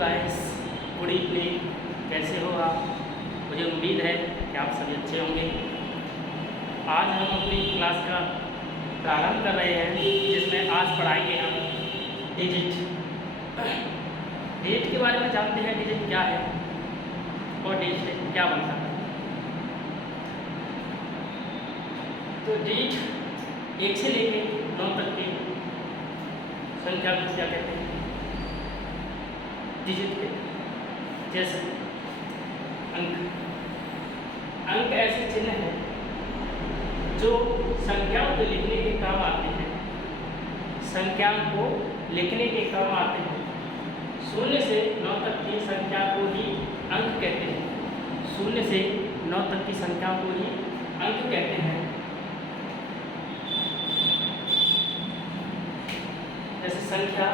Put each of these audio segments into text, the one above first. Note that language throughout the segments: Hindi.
Guys, good evening. कैसे हो आप? मुझे उम्मीद है कि आप सभी अच्छे होंगे। आज हम अपनी क्लास का प्रारंभ कर रहे हैं, जिसमें आज पढ़ाएंगे हम डिजिट। डिजिट के बारे में जानते हैं, डिजिट क्या है और डिजिट से क्या बनता है। तो डिजिट 1 से लेके 9 तक की संख्या को क्या कहते हैं? डिजिट के जैसे अंक ऐसे चिन्ह हैं जो संख्याओं को लिखने के काम आते हैं। संख्याओं को लिखने के काम आते हैं। 0 से 9 तक की संख्या को ही अंक कहते हैं। 0 से 9 तक की संख्या को ही अंक कहते हैं। जैसे संख्या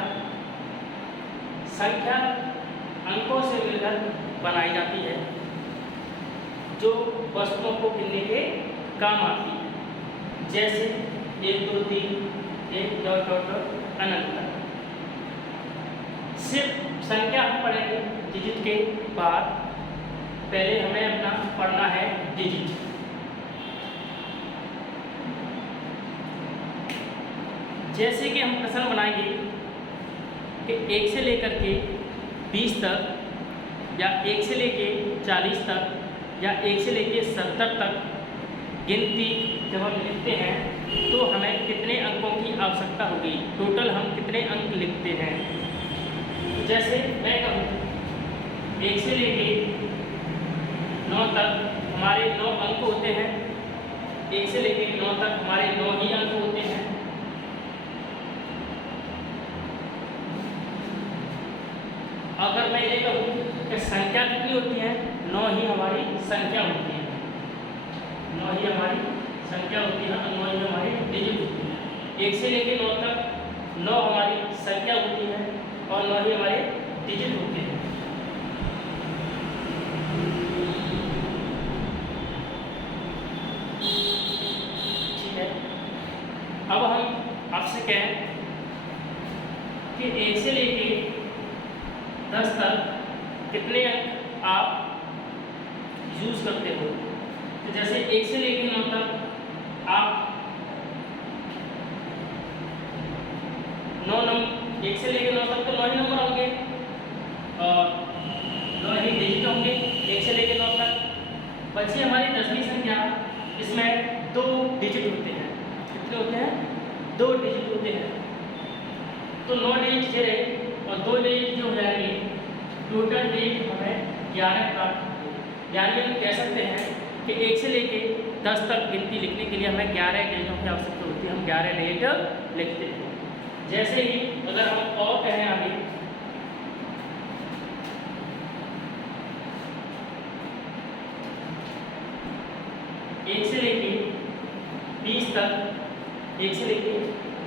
अंकों से मिलकर बनाई जाती है, जो वस्तुओं को गिनने के काम आती है। जैसे 1 2 3 1 डॉट डॉट डॉट अनंत तक। सिर्फ संख्या हम पढ़ेंगे डिजिट के बाद। पहले हमें अपना पढ़ना है डिजिट। जैसे कि हम प्रश्न बनाएंगे कि 1 से लेकर के 20 तक, या 1 से लेके 40 तक, या 1 से लेके 70 तक गिनती जब हम लिखते हैं तो हमें कितने अंकों की आवश्यकता होगी। टोटल हम कितने अंक लिखते हैं। जैसे मैं कहूँ 1 से लेके 9 तक हमारे 9 अंक होते हैं। 1 से लेके 9 तक हमारे 9 ही अंक होते हैं। अगर मैं ये कहूँ कि संख्या कितनी होती है, 9 ही हमारी संख्या होती है। 9 ही हमारी संख्या होती है और 9 ही हमारी डिजिट होती है। 1 से लेकर 9 तक 9 हमारी संख्या होती है और 9 ही हमारे डिजिट होते हैं। ठीक है। अब हम आपसे कहें कि 1 से लेके 10 तक कितने अंक आप यूज़ करते हो। तो जैसे 1 से लेकर 9 तक आप 1 से लेकर 9 तक तो 9 ही नंबर होंगे और 9 ही डिजिट होंगे। 1 से लेकर 9 तक बची हमारी 10वीं संख्या। इसमें 2 डिजिट होते हैं। कितने होते हैं? 2 डिजिट होते हैं। तो 9 डिजिट थे और 2 डिजिट जो हो जाएंगे, टोटल डिजिट हमें 11 प्राप्त होंगे। यानी हम कह सकते हैं कि 1 से लेके 10 तक गिनती लिखने के लिए हमें 11 डिजिटों की आवश्यकता होती है। हम 11 डिजिट लिखते हैं। जैसे ही अगर हम और कहें आगे, एक से लेके 20 तक 1 से लेके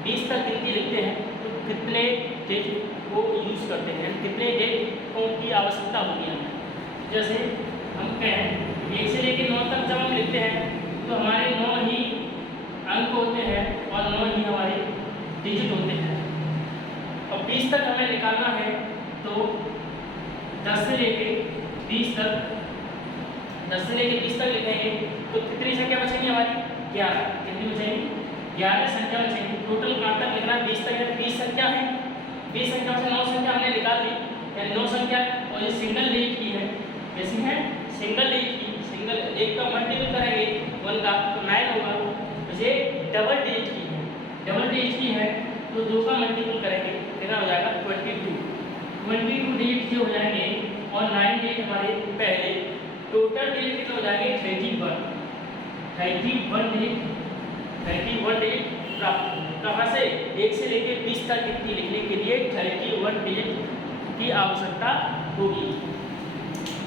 20 तक गिनती लिखते हैं तो कितने डिजिट को यूज़ करते हैं, कितने डिजिटों की आवश्यकता होती है हमें। जैसे हम कहें 1 से लेकर 9 तक जब हम लिखते हैं तो हमारे 9 ही अंक होते हैं और 9 ही हमारे डिजिट होते हैं। और 20 तक हमें निकालना है तो 10 से लेकर 20 तक 10 से लेकर 20 तक लिखेंगे तो कितनी संख्या बचेंगी हमारी? 11। कितनी बचेंगी? 11 संख्या बचेंगी। टोटल कहाँ तक लिखना है? 20 तक है। 20 संख्या है। 20 संख्या से 9 संख्या हमने निकाल ली, यानी 9 संख्या और ये सिंगल डिजिट की है। कैसी है? सिंगल डिजिट की। सिंगल एक का मल्टीपल करेंगे 1 का तो 9 होगा। ये डबल डिजिट की है। डबल डिजिट की है तो 2 का मल्टीपल करेंगे, कितना हो जाएगा? 22 डिजिट जो हो जाएंगे और 9 डिजिट हमारे पहले। टोटल डिजिट कितना हो जाएंगे? 31 डिजिट प्राप्त। कहाँ से? 1 से लेकर 20 तक गिनती लिखने के लिए 31 डिजिट की आवश्यकता होगी।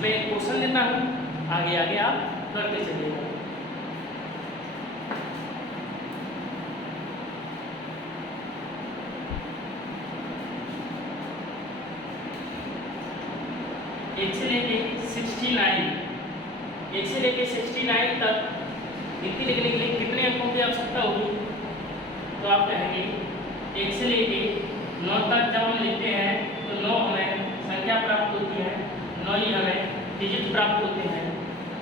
मैं एक क्वेश्चन देता हूँ, आगे आगे आप करते चलिएगा। एक से लेके 69 तक गिनती लिखने के लिए कितने अंकों की आवश्यकता होगी? तो आप कहेंगे 1 से लेके 9 तक जब हम लिखते हैं तो 9 हमें संख्या प्राप्त होती है, 9 ही हमें डिजिट प्राप्त होते हैं।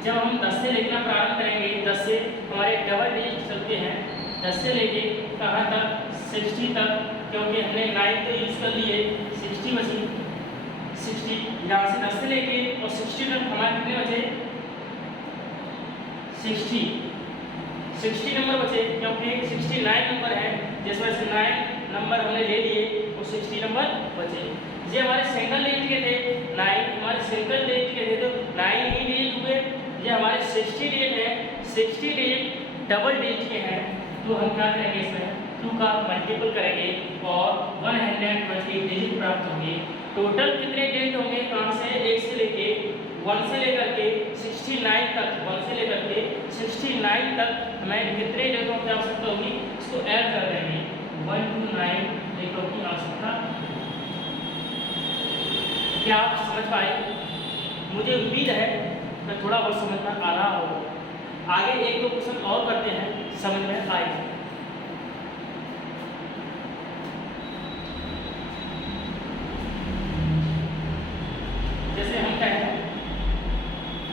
जब हम 10 से लिखना प्रारंभ करेंगे, 10 से हमारे डबल डिजिट चलते हैं, 10 से लेके कहाँ तक, 60 तक, क्योंकि हमने 9 तो यूज़ कर लिए, 60 बची, 60 यहाँ से 10 से लेके और 60 तक हमारे कितने बचे, 60 नंबर बचे, क्योंकि 69 नंबर है, जिसमें से 9 नंबर हमने ले लिए और 60 नंबर बचे। ये हमारे सिंगल डिजिट के थे, 9 हमारे सिंगल डिजिट के थे, तो 9 ही डिजिट हुए। ये हमारे 60 डिजिट है, 60 डिजिट डबल डिजिट के हैं, तो हम क्या करेंगे, इसमें 2 का मल्टीपल करेंगे और 120 डिजिट प्राप्त होंगे। टोटल कितने डिजिट होंगे, कहाँ से, 1 से लेके 1 से लेकर के 69 तक, 1 से लेकर के 69 तक हमें कितने डिजिटों की आवश्यकता होगी, इसको ऐड कर देंगे, 1 to 9 डिजिटों की आवश्यकता। क्या आप समझ पाए? मुझे उम्मीद है कि थोड़ा बहुत समझ में आ रहा होगा। आगे 1-2 क्वेश्चन और करते हैं, समझ में आएगा। जैसे हम कहें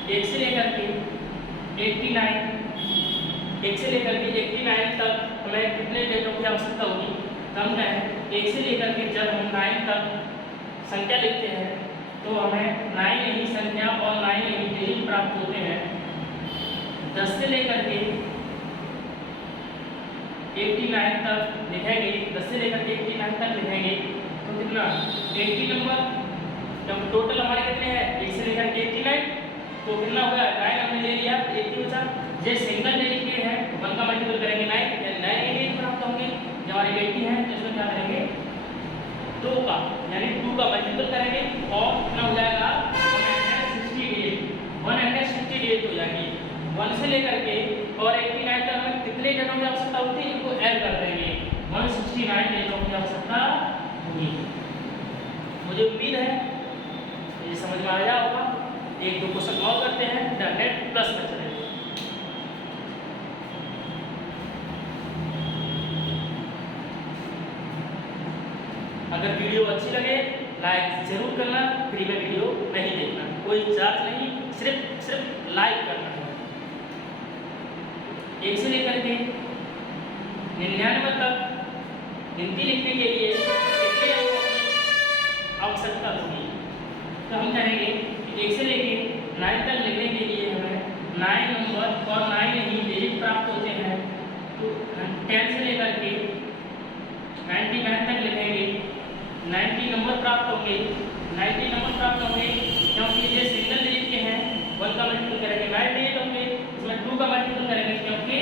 1 से लेकर के 89, 1 से लेकर के 89 तक हमें कितने डिजिटों की आवश्यकता होगी, तो हम कहें 1 से लेकर के जब हम 9 तक संख्या लिखते हैं तो हमें 9 नहीं संख्या और 9 नहीं डिजिट प्राप्त होते हैं। 10 से लेकर के 89 तक लिखेंगे, 10 से लेकर के 89 तक लिखेंगे तो कितना, 80 नंबर, जब टोटल हमारे कितने हैं, 1 से लेकर के 89, तो कितना हो गया, 9 हमने ले लिया, 80 बचा। ये सिंगल डिजिट के हैं, 1 का मल्टीपल करेंगे 9 डिजिट प्राप्त होंगे। जब हमारे 80 है तो इसमें क्या करेंगे, 2 का, यानी 2 का मल्टीपल करेंगे और कितना हो जाएगा, 160 डिजिट हो जाएगी। 1 से लेकर के और 89 तक हमें कितने डिजिटों की आवश्यकता होती है, इनको ऐड कर देंगे, 169 डिजिटों की आवश्यकता होगी। मुझे उम्मीद है ये समझ में आया होगा। 1-2 क्वेश्चन और करते हैं, नेट प्लस पर चलेंगे। अगर वीडियो अच्छी लगे लाइक जरूर करना, फ्री में वीडियो नहीं देखना, कोई चार्ज नहीं, सिर्फ लाइक करना है। 1 से लेकर के 99 तक गिनती लिखने के लिए कितने अंकों की आवश्यकता होगी, तो हम कहेंगे कि 1 से लेके 9 तक लिखने के लिए हमें 9 नंबर और 9 नहीं डिजिट प्राप्त होते हैं। तो 10 से लेकर के 99 तक लिखेंगे, 90 नंबर प्राप्त होंगे, 90 नंबर प्राप्त होंगे, क्योंकि ये सिंगल डिजिट के हैं, 1 का मल्टीपल करेंगे 9 डिजिट होंगे, इसमें 2 का मल्टीपल करेंगे, क्योंकि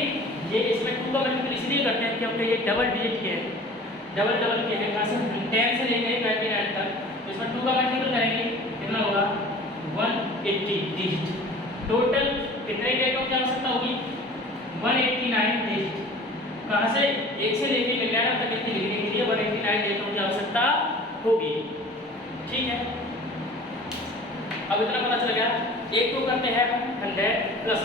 ये इसमें 2 का मल्टीपल इसलिए करते हैं क्योंकि ये डबल डिजिट के हैं, डबल के हैं। कहाँ से, 10 से लेकर 99 तक, तो इसमें 2 का मल्टीपल करेंगे, कितना होगा, 180 डिजिट। टोटल कितने डिजिटों की आवश्यकता होगी, 189 डिजिट। कहाँ से, 1 से लेकर 99 तक लिखने के लिए 189 डिजिटों की आवश्यकता होगी। ठीक है, अब इतना पता चल गया। 1 को करते हैं 100 प्लस।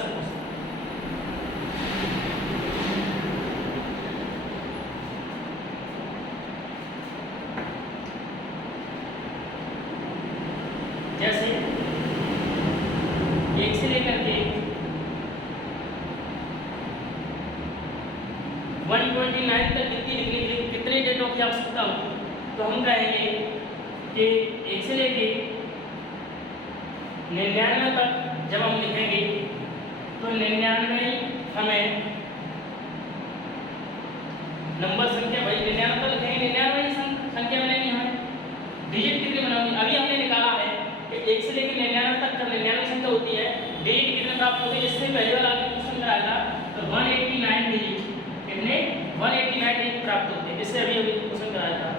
जैसे 1 से लेकर के 129 तक गिनती लिखने के लिए कितने डिजिटों की आवश्यकता होगी, तो हम कहेंगे कि 1 से लेके 99 तक जब हम लिखेंगे तो 99 हमें नंबर संख्या, भाई 99 तक लिखेंगे, 99 संख्या बनेगी, हमें डिजिट कितने बनाओगे, अभी हमने निकाला है कि 1 से लेकर 99 तक जब 99 संख्या होती है डिजिट कितने प्राप्त होते हैं। इससे पहले वाला क्वेश्चन कराया था तो 189 डिजिट, कितने, 189 डिजिट प्राप्त होते हैं। इससे अभी क्वेश्चन कराया था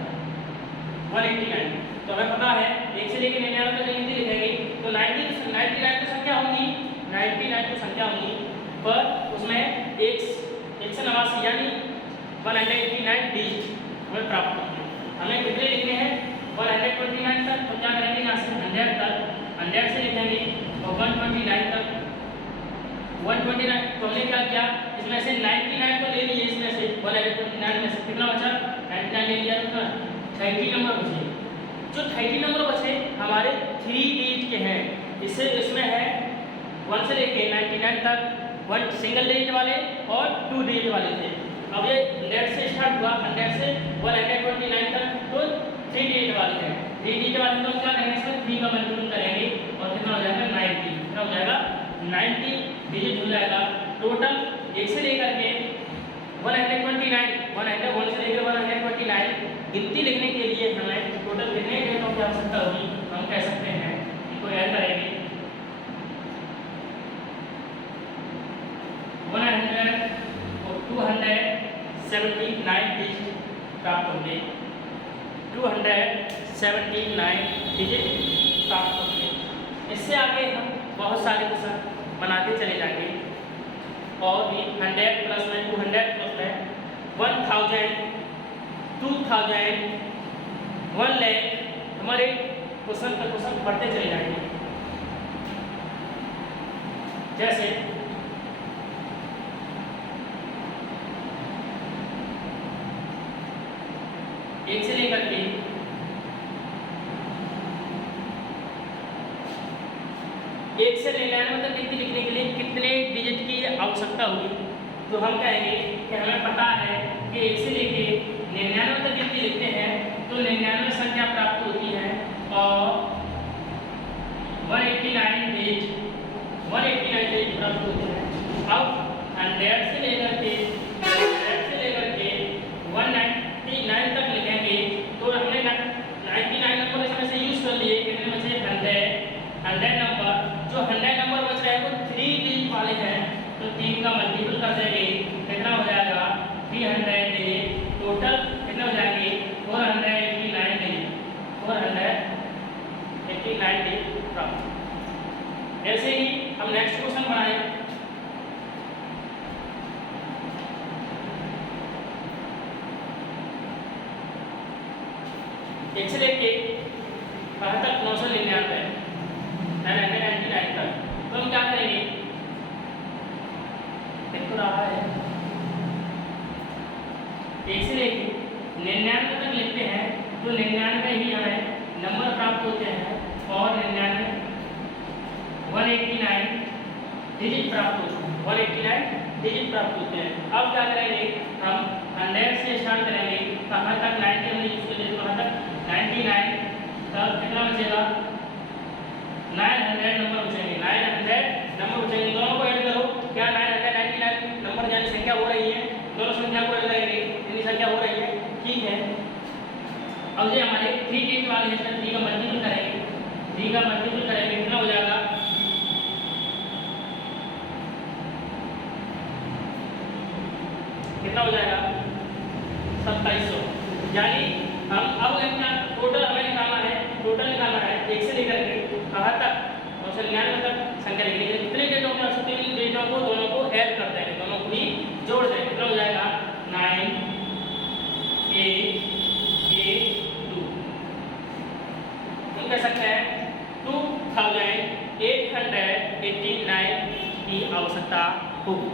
189, तो हमें पता है 1 से लेकर 99 तक गिनती लिखेंगे तो 99 तो संख्या होंगी, 99 तो संख्या होंगी, पर उसमें 189 यानी 189 डिजिट हमें प्राप्त होंगे। हमें कितने लिखने हैं, 129 तक, तो क्या करेंगे, यहाँ से 100 तक, 100 से लिखेंगे और 129 तक, 129 तो हमने क्या किया, इसमें से 99 तो ले लिए, इसमें से 129 में से कितना बचा, 99 ले लिया, तो 30 नंबर बचे, जो 30 नंबर बचे हमारे 3 डिजिट के हैं, इसमें है 1 से लेके 99 तक 1 सिंगल डिजिट वाले और 2 डिजिट वाले थे। अब ये 100 से स्टार्ट हुआ, 100 से 129 तक तो 3 डिजिट वाले हैं। 3 डिजिट वाले तो क्या करेंगे, इसमें 3 का मल्टीपल करेंगे और कितना हो जाएगा 90, कितना हो जाएगा 90 डिजिट हो जाएगा। टोटल 1 से लेकर के 129 1 से लेकर 129 गिनती लिखने के लिए हमें टोटल कितने डेटों की आवश्यकता होगी, हम कह सकते हैं इनको ऐड करेंगे 100 और 279 डिजिट प्राप्त होंगे, 279 डिजिट प्राप्त होंगे। इससे आगे हम बहुत सारे क्वेश्चन बनाते चले जाएंगे और भी 100 प्लस में 200 प्लस में 1000 2000 1 लाख हमारे क्वेश्चन का क्वेश्चन बढ़ते चले जाएंगे। जैसे एक से लेकर के 1 से 99 तक गिनती लिखने के लिए कितने डिजिट की आवश्यकता होगी, तो हम कहेंगे कि हमें पता है कि 1 से लेके 99 तक गिनती लिखते हैं तो 99 संख्या प्राप्त होती है और 189 डिजिट प्राप्त होते हैं। अब 100 से लेकर के 199 तक लिखेंगे तो हमने 99 नंबर इसमें से यूज कर लिए, कितने बचे 100 नंबर, जो 100 नंबर बच रहे हैं वो 3 डिजिट वाले हैं तो 3 का मल्टीपल कर देंगे, कितना हो जाएगा 300 डिजिट। टोटल कितने हो जाएंगे 489 डिजिट, 489 डिजिट प्राप्त। ऐसे ही हम नेक्स्ट क्वेश्चन बनाए। एक से लेके कहाँ तक 999 999 तक, तो हम क्या करेंगे, देख तो रहा है 1 से लेके 99 तक लिखते हैं तो 99 ही हमें नंबर प्राप्त होते हैं और 99 189 डिजिट प्राप्त होते हैं, 189 डिजिट प्राप्त होते हैं। अब क्या करेंगे, हम 100 से स्टार्ट करेंगे, कहाँ तक 90 हमने यूज कर लिया, कहाँ तक 99 तक कितना बचेगा 900 नंबर बचेंगे, 900 नंबर बचेंगे। दोनों को ऐड करो, क्या 999 नंबर यानी संख्या हो रही है, दोनों संख्या को ऐड करेंगे, इतनी संख्या हो रही है, ठीक है। अब ये हमारे 3 डिजिट वाले हैं, 3 का मल्टीपल करेंगे, 3 का मल्टीपल करेंगे कितना हो जाएगा, कितना हो जाएगा 2700। यानी हम अब क्या टोटल हमें निकालना है, टोटल निकालना है 1 से लेकर के कहाँ तक 999 तक संख्या लिखने के लिए कितने डेटों की आवश्यकता है, डेटों को दोनों को ऐड कर देंगे, दोनों को ही जोड़ देंगे, कितना हो जाएगा 9882। हम कह सकते हैं 2889 की आवश्यकता होगी।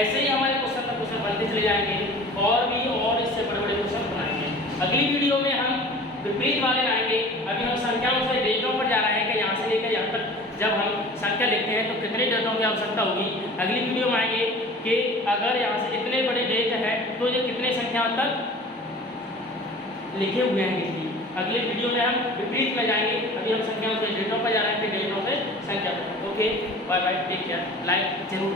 ऐसे ही हमारे क्वेश्चन पर क्वेश्चन बनते चले जाएंगे और भी और इससे बड़े बड़े क्वेश्चन बनाएंगे। अगली वीडियो में हम विपरीत वाले लाएंगे। अभी हम संख्याओं से डेटों पर जा रहे हैं कि यहाँ से लेकर यहाँ तक जब हम संख्या लिखते हैं तो कितने डेटों की आवश्यकता होगी। अगली वीडियो में आएंगे कि अगर यहाँ से इतने बड़े डेट है तो ये कितने संख्या तक लिखे हुए हैं गिनती। अगले वीडियो में हम विपरीत में जाएंगे। अभी हम संख्याओं से डेटों पर जा रहे हैं कि डेटों से संख्या पर। Okay, bye bye, take care, like जरूर।